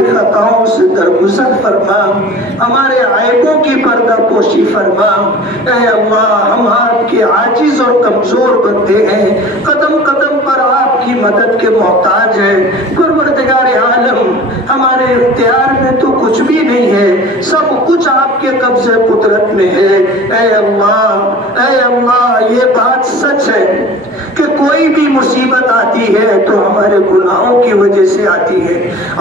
ہماری خطاؤں سے درگزر فرما، ہمارے عیبوں کی پردہ پوشی فرما۔ اے اللہ ہم آپ کے عاجز اور کمزور بندے ہیں، قدم قدم پر آپ کی مدد کے محتاج ہیں۔ پروردگار عالم ہمارے اختیار میں تو کچھ بھی نہیں ہے، سب کچھ آپ کے قبضے قدرت میں ہے۔ اے اللہ یہ بات سچ ہے کہ کوئی بھی مصیبت آتی ہے تو ہمارے گناہوں کی وجہ سے آتی ہے،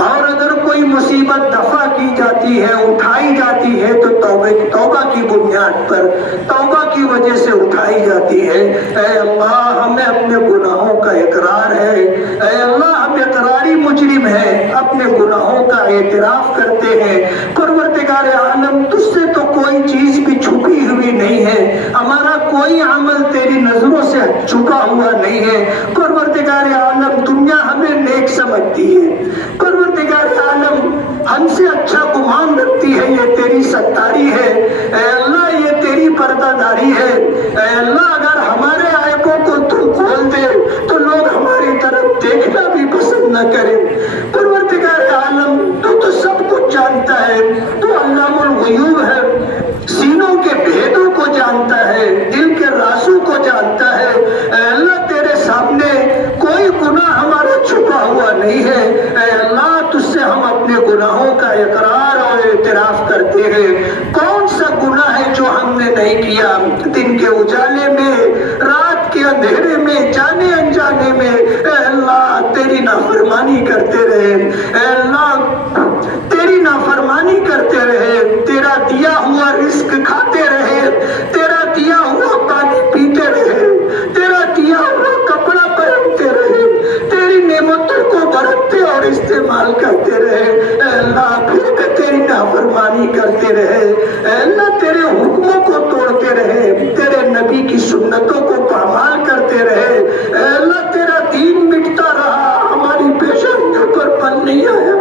اور اگر کوئی مصیبت دفع کی جاتی ہے، اٹھائی جاتی ہے، تو توبہ کی بنیاد پر، توبہ کی وجہ سے اٹھائی جاتی ہے۔ اے اللہ ہمیں اپنے گناہوں کا اقرار ہے، اے اللہ ہم اقراری مجرم ہیں، اپنے گناہوں کا اعتراف کرتے ہیں۔ پروردگار عالم تجھ سے تو کوئی چیز بھی چھپی ہوئی نہیں ہے، ہمارا کوئی عمل تیری نظروں سے چھپا ہوا نہیں ہے۔ پروردگار عالم دنیا ہمیں نیک سمجھتی ہے، پروردگار عالم ہم سے اچھا گمان رکھتی ہے، یہ تیری ستاری ہے۔ اے اللہ یہ تیری پردہ داری ہے۔ اے اللہ اگر ہمارے عیبوں کو تو کھول دے تو لوگ ہماری طرف دیکھنا بھی پسند نہ کریں۔ پروردگار عالم تو سب کچھ جانتا ہے، تو علام الغیوب ہے، سینوں کے بھیدوں کو جانتا ہے، دل کے رازوں کو جانتا ہے۔ اے اللہ تیرے سامنے کوئی گناہ ہمارا چھپا ہوا نہیں ہے۔ اے اللہ تجھ سے ہم اپنے گناہوں کا اقرار اور اعتراف کرتے ہیں۔ کون سا گناہ ہے جو ہم نے نہیں کیا؟ دن کے اجالے میں، رات کے اندھیرے میں، جانے انجانے میں اے اللہ تیری نافرمانی کرتے رہے، اے اللہ تیری نافرمانی کرتے رہے، تیرا دیا ہوا رزق کھاتے رہے، تیرا دیا ہوا پانی پیتے رہے، تیرا دیا ہوا کپڑا پہنتے رہے، تیری نعمتوں کو برتتے اور استعمال کرتے رہے۔ اے اللہ پھر بھی تیری نافرمانی کرتے رہے، اے اللہ تیرے حکموں کو توڑتے رہے، تیرے نبی کی سنتوں کو پامال کرتے رہے۔ اے اللہ تیرا دین مٹتا رہا، ہماری پیشانیوں پر پل نہیں آیا،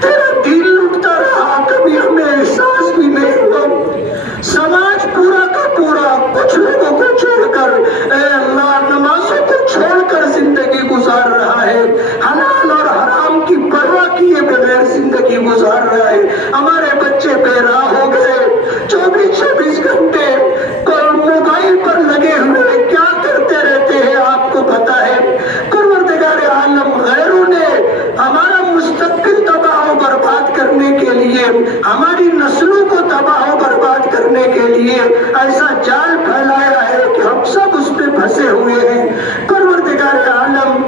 تیرا دین لٹتا رہا، کبھی ہمیں احساس بھی نہیں ہوا۔ سماج پورا کا پورا کچھ لوگوں کو چھوڑ کر اے اللہ نمازوں کو چھوڑ کر زندگی گزار رہا ہے، حلال اور حرام کی پرواہ کیے بغیر زندگی گزار رہا ہے۔ ہمارے بچے بے راہ ہو گئے، 24 گھنٹے موبائل پر لگے ہوئے کیا کرتے رہتے ہیں آپ کو پتا ہے۔ پروردگار عالم غیروں نے ہمارا مستقبل تباہ و برباد کرنے کے لیے، ہماری نسلوں کو تباہ و برباد کرنے کے لیے ایسا جال پھیلایا ہے کہ ہم سب اس پہ پھنسے ہوئے ہیں۔ پروردگار عالم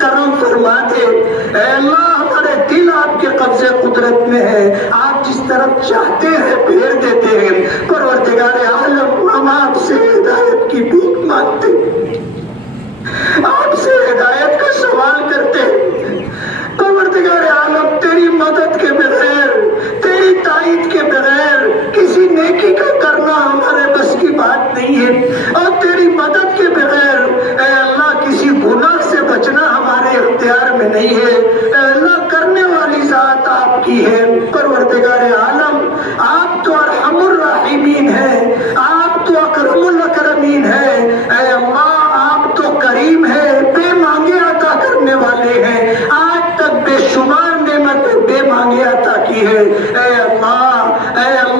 کرم فرما دے، اے اللہ ہمارے دل آپ کے قبضے قدرت میں ہے، آپ جس طرف چاہتے ہیں پھیر دیتے ہیں۔ پروردگار عالم ہم آپ سے ہدایت کی بھیک مانگتے ہیں، آپ سے ہدایت کا سوال کرتے ہیں۔ پروردگار عالم تیری مدد کے بغیر، تیری تائید کے بغیر کسی نیکی کا کرنا ہمارے بس کی بات نہیں ہے، اور تیری مدد کے بغیر اے اللہ کسی گناہ سے بچنا ہمارے اختیار میں نہیں ہے۔ اے اللہ کرنے والی ذات آپ کی ہے۔ پروردگار عالم آپ تو ارحم الراحمین ہیں، آپ تو اکرم الاکرمین ہیں۔ اے اللہ آپ تو کریم ہے، بے مانگے عطا کرنے والے ہیں، آج تک بے شمار نعمت بے مانگے عطا کی ہے۔ اے اللہ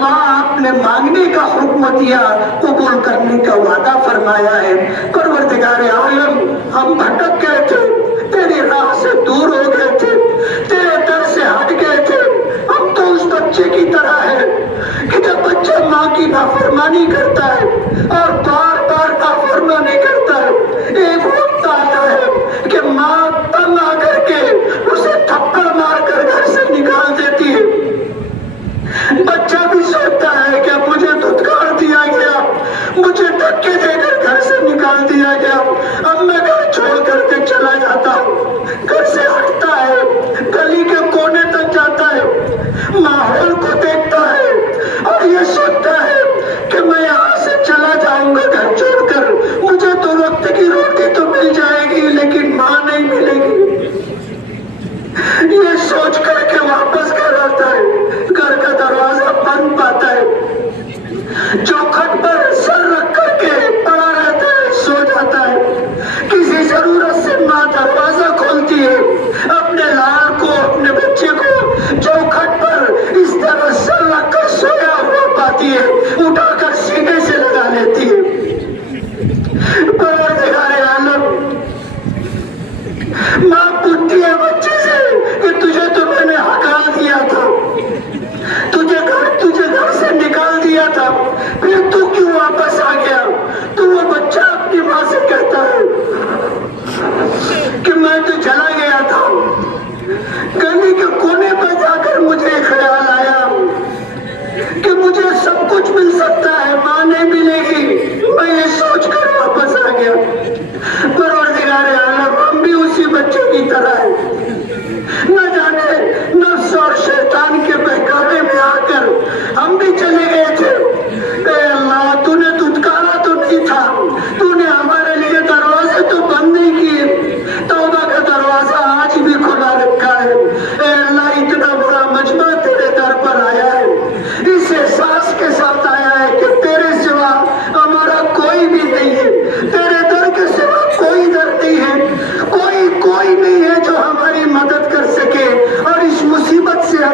آپ نے مانگنے کا حکم دیا، قبول کرنے کا وعدہ فرمایا ہے۔ پروردگار عالم ہم بھٹک گئے تھے، تیری راہ سے دور ہو گئے تھے، تیرے در سے ہٹ گئے تھے۔ ہم تو اس بچے کی طرح ہے کہ جب بچہ ماں کی نافرمانی کرتا ہے اور بار بار نافرمانی کرتا ہے، ایک وقت آتا ہے کہ ماں تنگ آ کر کے اسے تھپڑ مار کر گھر سے نکال دیتی ہے۔ بچہ بھی سوچتا ہے کہ اب مجھے دھتکار دیا گیا، مجھے دھکے دے کر گھر سے نکال دیا گیا، اب میں گھر چھوڑ کر کے چلا جاتا ہوں۔ گھر سے ہٹتا ہے، گلی کے کونے تک جاتا ہے، ماحول کو دیکھتا ہے اور یہ سوچتا ہے کہ میں یہاں سے چلا جاؤں گا گھر چھوڑ کر، مجھے تو وقت کی روٹی تو مل جائے گی لیکن ماں نہیں ملے گی۔ یہ سوچ کر کے واپس گھر آتا ہے، گھر کا دروازہ بند پاتا ہے، چوکھٹ پر سر رکھ کر کے پڑا رہتا ہے، سو جاتا ہے۔ کسی ضرورت سے ماں دروازہ کھولتی ہے، اپنے لاڑ کو، اپنے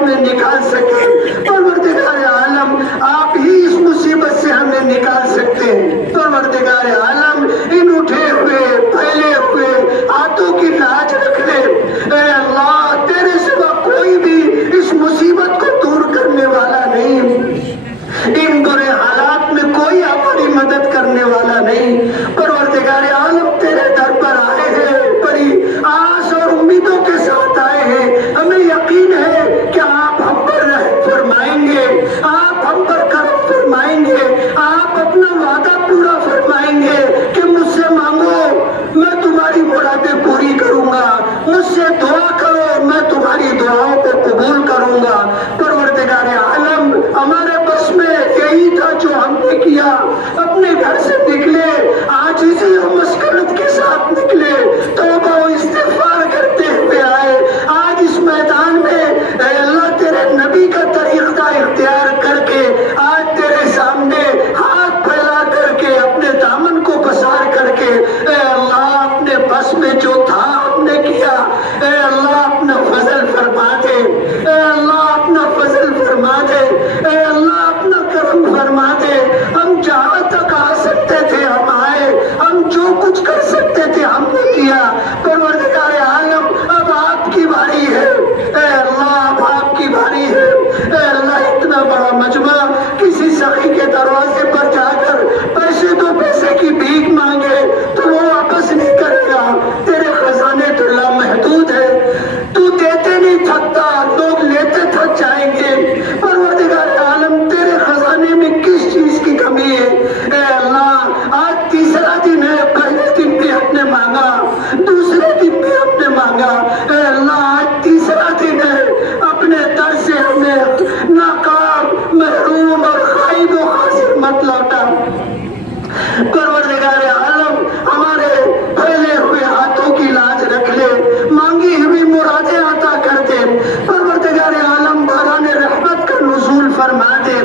ہمیں نکال سکے۔ پروردگار عالم آپ ہی اس مصیبت سے ہمیں نکال سکتے ہیں۔ پروردگار عالم ان اٹھے ہوئے پھیلے ہوئے ہاتھوں کی لاج رکھ لے۔ اے اللہ تیرے سوا کوئی بھی اس مصیبت کو دور کرنے والا نہیں، ان برے حالات میں کوئی ہماری مدد کرنے والا نہیں۔ پروردگار عالم تیرے در پر آئے ہیں، بڑی آس اور امیدوں کے ساتھ آئے ہیں۔ ہمیں یقین ہے کہ آپ ہم پر رحم فرمائیں گے، آپ ہم پر کرم فرمائیں گے، آپ اپنا وعدہ پورا فرمائیں گے کہ مجھ سے مانگو میں تمہاری مرادیں پوری کروں گا، مجھ سے دعا کرو میں تمہاری دعاؤں کو قبول کروں گا۔ پروردگار عالم ہمارے بس میں یہی تھا جو ہم نے کیا، اپنے گھر سے نکلے عاجزی اور مسکنت کے ساتھ نکلے، توبہ و استغفار کرتے ہوئے آئے۔ آج اس میدان میں اے اللہ تیرے نبی کا طریقہ اختیار کر کے آج تیرے سامنے ہاتھ پھیلا کر کے اپنے دامن کو پسار کر کے اے اللہ اپنے بس میں جو تھا ہم نے کیا، اے اللہ اپنا فضل فرما دے، اے اللہ اپنا فضل فرما دے، اے اللہ اپنا کرم فرما دے۔ ہم جہاں تک آ سکتے تھے ہم آئے، ہم جو کچھ کر سکتے تھے ہم نے کیا۔ پروردگار عالم اب آپ کی باری ہے، اے اللہ اب آپ کی باری ہے۔ اے اللہ اتنا بڑا مجمع کسی سخی کے دروازے پر جا کر پیسے دو پیسے کی بھیک مانگے تو وہ واپس نہیں کرے گا۔ تیرے خزانے تو لامحدود ہے، تو دیتے نہیں تھکتا، لوگ لیتے تھک جائیں گے۔ پروردگار عالم تیرے خزانے میں کس چیز کی کمی ہے؟ اے اللہ آج تیسرا دن ہے، پہلے دن بھی ہم نے مانگا، دوسرے دن بھی ہم نے مانگا، اے اللہ آج تیسرا دن ہے، اپنے در سے ہمیں ناکام محروم اور خائب و خاسر مت لوٹا۔ پروردگار عالم ہمارے پھیلے ہوئے ہاتھوں کی لاج رکھ لے، مانگی ہوئی مرادیں عطا کر دے۔ پروردگار عالم باران رحمت کا نزول فرما دے،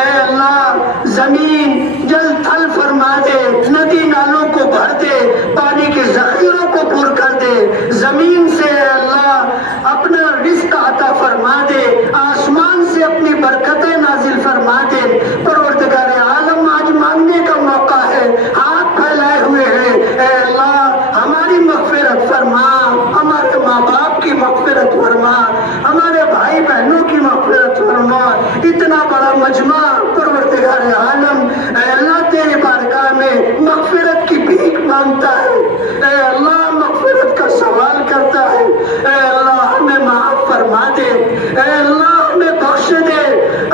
اے اللہ زمین جل تھل فرما دے، ندی نالوں کو بھر دے، پانی کے ذخیروں کو پر کر دے، زمین سے اے اللہ اپنا رزق عطا فرما دے، آسمان سے اپنی برکتیں نازل فرما دے۔ پروردگار عالم آج مانگنے کا موقع ہے، ہاتھ پھیلائے ہوئے ہیں، اے اللہ ہماری مغفرت فرما، ہمارے ماں باپ کی مغفرت فرما، ہمارے بھائی بہنوں کی مغفرت فرما۔ اتنا بڑا مجمع پروردگار عالم اے اللہ تیری بارگاہ میں مغفرت کی بھیک مانگتا ہے، اے اللہ مغفرت کا سوال کرتا ہے، اے اللہ ہمیں معاف فرما دے، اے اللہ ہمیں بخش دے،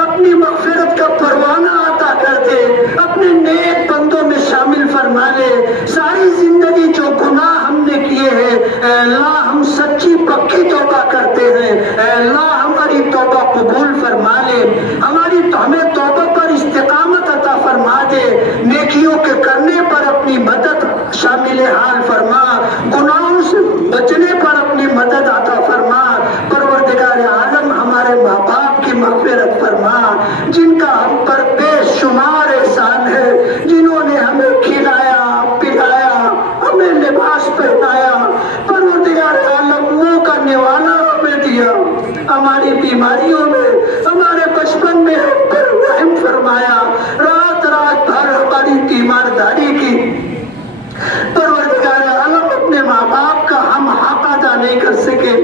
اپنی مغفرت کا پروانہ عطا کر دے، اپنے نیک بندوں میں شامل فرما لے۔ ساری زندگی جو گناہ ہم نے کیے ہیں اے اللہ ہم سچی پکی توبہ کرتے ہیں، اے اللہ ہماری توبہ قبول فرما لے، ہمیں توبہ پر استقامت عطا فرما دے، نیکیوں کے کرنے پر اپنی مدد شامل حال فرما، گناہوں سے بچنے پر اپنی مدد عطا فرما۔ پروردگار عالم ہمارے ماں باپ کی مغفرت فرما، جن کا ہم پر بے شمار احسان ہے، جنہوں نے ہمیں کھلایا پلایا، ہمیں لباس پہنایا۔ پروردگار عالم منہ کا نوالا ہمیں دیا، ہماری بیماریوں میں ہمارے بچپن میں ہم پر رحم فرمایا، رات رات بھر ہماری تیمارداری کی۔ پروردگار عالم اپنے ماں باپ کا ہم حق ادا نہیں کر سکے،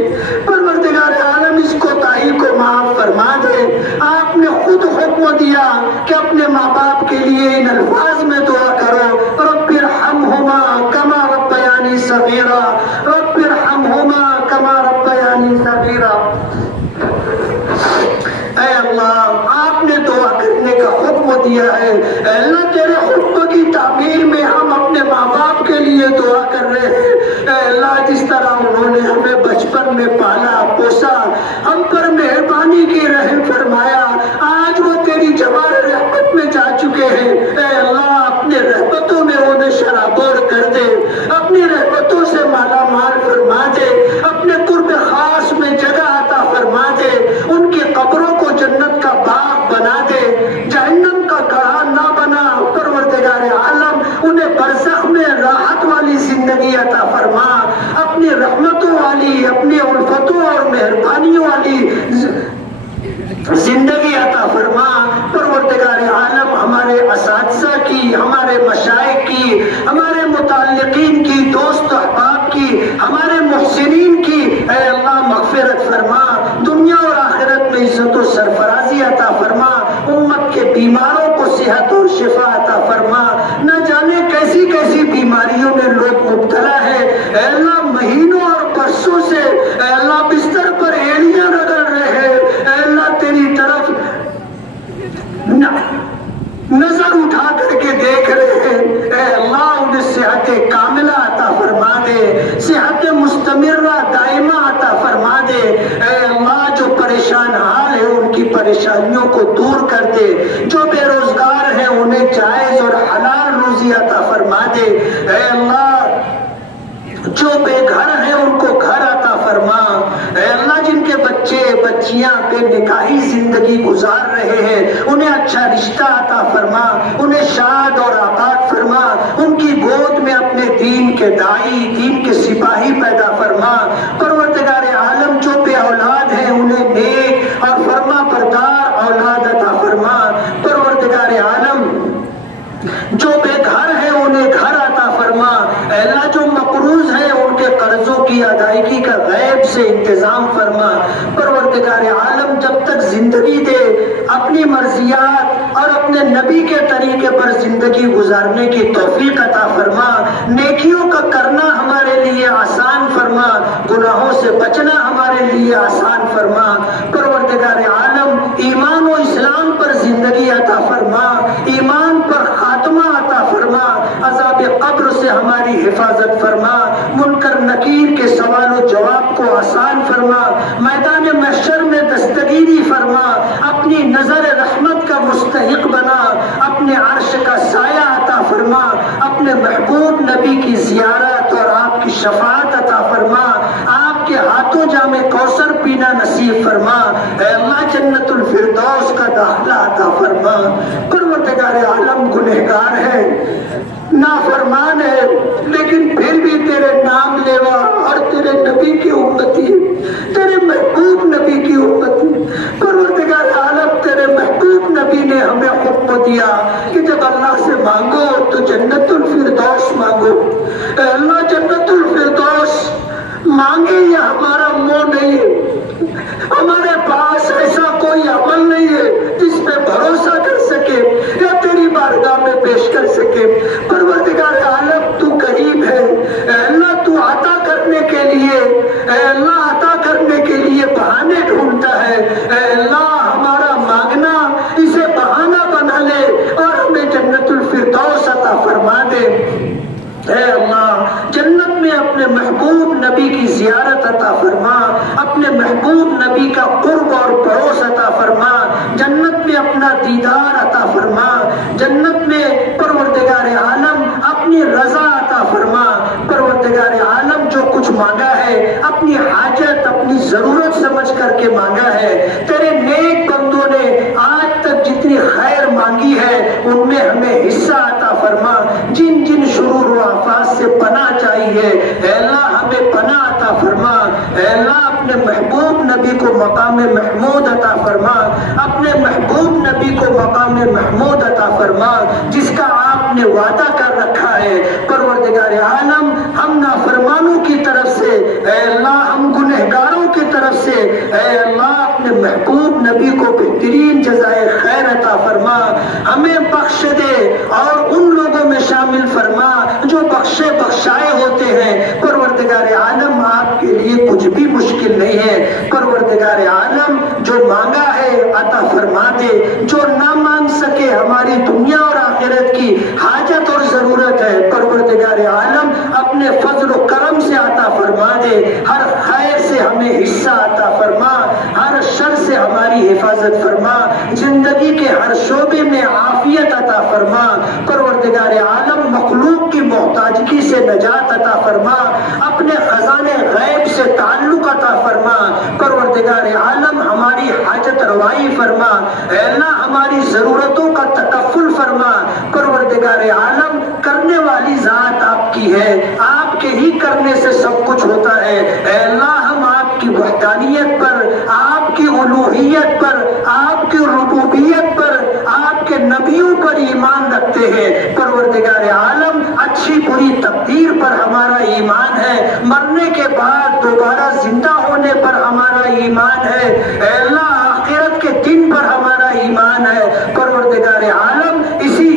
پروردگار عالم اس کوتاہی کو معاف فرما دے۔ آپ نے خود حکم دیا کہ اپنے ماں باپ کے لیے ان الفاظ میں دعا کرو، رب ارحمہما کما ربیانی صغیرا، رب ارحمہما کما ربیانی صغیرا۔ اے اللہ آپ نے دعا کرنے کا حکم دیا ہے، اے اللہ تیرے حکم کی تعمیر میں ہم اپنے ماں باپ کے لیے دعا کر رہے ہیں۔ اے اللہ جس طرح انہوں نے ہمیں بچپن میں پالا پوسا، ہم پر مہربانی کی رحم فرمایا، آج وہ تیری جوار رحمت میں جا چکے ہیں، اے اللہ اپنے رحمتوں میں انہیں شرابور کر دے، اپنی رحمتوں سے مالا مال فرما دے، اپنے قرب خاص میں جگہ عطا فرما دے، ان کی قبروں کو جنت کا باغ بنا دے، جہنم کا گڑھا نہ بنا۔ پروردگار عالم انہیں برزخ میں راحت والی زندگی عطا فرما، اپنی رحمتوں والی، اپنی الفتوں اور مہربانی اور شفا عطا فرما۔ نہ جانے کیسی کیسی بیماریوں میں لوگ مبتلا ہے، اے اللہ مہینوں اور برسوں سے اے اللہ بستر پر ایڑیاں رگڑ رہے ہیں، اے اللہ تیری طرف نظر اٹھا کر کے دیکھ رہے ہیں، اے اللہ انہیں صحت کاملہ عطا فرما دے، صحت مستمرہ دائمہ عطا فرما دے، اے اللہ جو پریشان حال ہے ان کی پریشانیوں کو دور کر دے، جو بے روزگار ہیں انہیں جائز اور حلال روزی عطا فرما دے، اے اللہ جو بے گھر ہیں ان کو گھر عطا فرما، اے اللہ جن کے بچے بچیاں بے نکاحی زندگی گزار رہے ہیں انہیں اچھا رشتہ عطا فرما، انہیں شاد اور آباد فرما، ان کی گود میں اپنے دین کے داعی دین کے سپاہی پیدا فرما۔ پروردگار عالم جو بے اولاد ہیں انہیں نیک اور فرما بردار اولاد عطا فرما۔ پروردگار عالم جو بے گھر ہیں انہیں گھر عطا فرما، اے اللہ جو مقروض ہیں ان کے قرضوں کی ادائیگی کا غیب سے انتظام فرما۔ پروردگار عالم جب تک زندگی دے اپنی مرضیات اور اپنے نبی کے طریقے پر زندگی گزارنے کی توفیق عطا فرما، نیکیوں کا کرنا ہمارے لیے آسان فرما، گناہوں سے بچنا ہمارے لیے آسان فرما۔ پروردگار عالم ایمان و اسلام پر زندگی عطا فرما، ایمان پر خاتمہ عطا فرما، عذاب قبر سے ہماری حفاظت فرما، منکر نکیر کے سوال و جواب کو آسان فرما، میدان محشر میں دستگیری فرما، اپنی نظر رحمت کا مستحق بنا، اپنے عرش کا سایہ عطا فرما، اپنے محبوب نبی کی زیارت اور آپ کی شفاعت عطا فرما، آپ کے ہاتھوں جام کوثر پینا نصیب فرما، اے اللہ جنت الفردوس کا داخلہ عطا فرما۔ پروردگار عالم گنہگار ہے، نافرمان ہے، لیکن پھر بھی تیرے نام لیوا اور تیرے نبی کی امتی، تیرے محبوب نبی کی امتی۔ پروردگار عالم تیرے محبوب نبی نے ہمیں حکم دیا کہ جب اللہ سے مانگو تو جنت الفردوس مانگو۔ اے اللہ جنت الفردوس مانگے یہ ہمارا منہ نہیں ہے، ہمارے پاس ایسا کوئی عمل نہیں ہے جس پہ بھروسہ کر سکے یا تیری بارگاہ میں پیش کر سکے۔ پروردگار عالم تو قریب ہے، اے اللہ تو عطا کرنے کے لیے اے اللہ عطا کرنے کے لیے بہانے ڈھونڈتا ہے، اے اللہ ہمارا مانگنا اسے بہانہ بنا لے اور ہمیں جنت الفردوس عطا فرما دے۔ اے اللہ جنت میں اپنے محبوب نبی کی زیارت عطا فرما، اپنے محبوب نبی کا قرب اور پڑوس عطا فرما، جنت میں اپنا دیدار عطا فرما، جنت میں پروردگار عالم اپنی رضا عطا فرما۔ پروردگار عالم جو کچھ مانگا ہے اپنی حاجت اپنی ضرورت سمجھ کر کے مانگا ہے، تیرے نیک بندوں نے آج تک جتنی خیر مانگی ہے ان میں ہمیں حصہ عطا فرما۔ جن جن شرور و آفات سے پناہ چاہیے اے اللہ ہمیں پناہ عطا فرما، اے اللہ اپنے محبوب نبی کو مقام محمود عطا فرما، اپنے محبوب نبی کو مقام محمود عطا فرما جس کا آپ نے وعدہ کر رکھا ہے۔ پروردگار عالم ہم نافرمانوں کی طرف سے اے اللہ ہم گنہگاروں کی طرف سے اے اللہ اپنے محبوب نبی کو بہترین جزائے خیر عطا فرما، ہمیں بخش دے اور ان لوگوں میں شامل فرما جو بخشے بخشائے ہوتے ہیں۔ پروردگار عالم آپ کے لیے کچھ بھی مشکل نہیں ہے۔ پروردگار عالم جو مانگا ہے عطا فرما دے، جو نہ مانگ سکے ہماری دنیا اور آخرت کی حاجت اور ضرورت ہے پروردگار عالم اپنے فضل و کرم سے عطا فرما دے، ہر خیر سے ہمیں حصہ عطا فرما، ہر شر سے ہماری حفاظت فرما، زندگی کے ہر شعبے میں عافیت عطا فرما۔ پروردگار عالم مخلوق کی محتاجگی سے نجات عطا فرما، اپنے خزانے غیب سے تعلق عطا فرما۔ پروردگار عالم ہماری حاجت روائی فرما، اے اللہ ہماری ضرورتوں کا تکفل فرما۔ پروردگار عالم کرنے والی ذات آپ کی ہے، آپ کے ہی کرنے سے سب کچھ ہوتا ہے۔ اے اللہ ہم آپ کی وحدانیت پر، آپ کی الوہیت پر، آپ کی ربوبیت پر، آپ کے نبیوں پر ایمان رکھتے ہیں۔ پروردگار عالم اچھی بری تقدیر پر ہمارا ایمان ہے، مرنے کے بعد دوبارہ زندہ ہونے پر ہمارا ایمان ہے، اے اللہ آخرت کے دن پر ہمارا ایمان ہے۔ پروردگار عالم اسی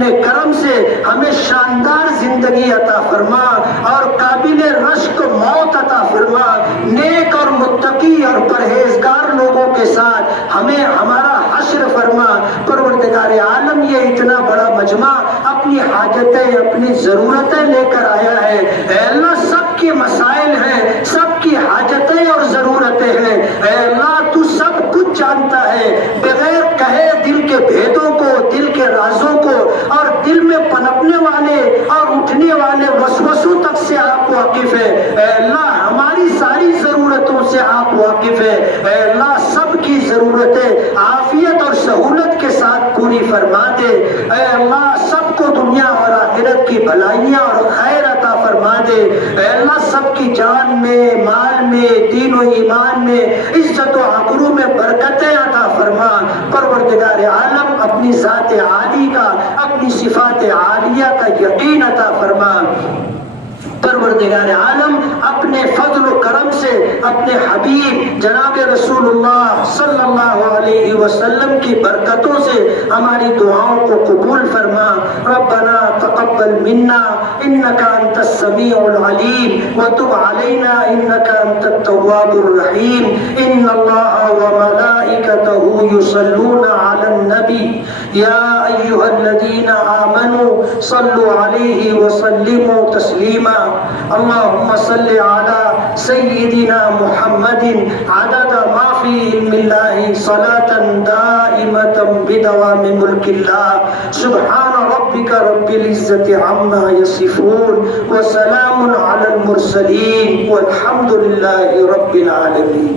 اپنے کرم سے ہمیں شاندار زندگی عطا فرما اور قابل رشک موت عطا فرما. نیک اور متقی اور پرہیزگار لوگوں کے ساتھ ہمیں ہمارا حشر فرما. پروردگار عالم یہ اتنا بڑا مجمع اپنی حاجتیں اپنی ضرورتیں لے کر آیا ہے. اے اللہ سب کے مسائل ہیں, سب کی حاجتیں اور ضرورتیں ہیں. اے اللہ تو سب کچھ جانتا ہے. بغیر کہے دل کے بھیدوں کو, دل کے رازوں کو اور دل میں پنپنے والے اور اٹھنے والے وسوسوں تک سے آپ واقف ہے. اے اللہ ہماری ساری ضرورتوں سے آپ واقف ہے. اے اللہ سب کی ضرورتیں عافیت اور سہولت کے ساتھ پوری فرما دے. اے اللہ سب کو دنیا اور آخرت کی بھلائیاں اور خیر عطا فرما دے. اے اللہ سب کی جان میں, مال میں, دین و ایمان میں, عزت و آبرو میں برکتیں عطا فرما. پروردگار عالم اپنی ذات عالی کا, اپنی صفات عالیہ کا یقین عطا فرما. پروردگار عالم اپنے فضل و کرم سے اپنے حبیب جناب رسول اللہ صلی اللہ علیہ وسلم کی برکتوں سے ہماری دعاؤں کو قبول فرما. ربنا تقبل منا انك انت السميع العليم وتب علينا انك انت التواب الرحيم. ان الله وملائكته يصلون على النبي يا ايها الذين امنوا صلوا عليه وسلموا تسليما. اللهم صل على سيدنا محمد عدد ما في علم الله صلاة دائمة بدوام ملك الله. سبحان ربك رب العزة عما يصفون وسلام على المرسلين والحمد لله رب العالمين.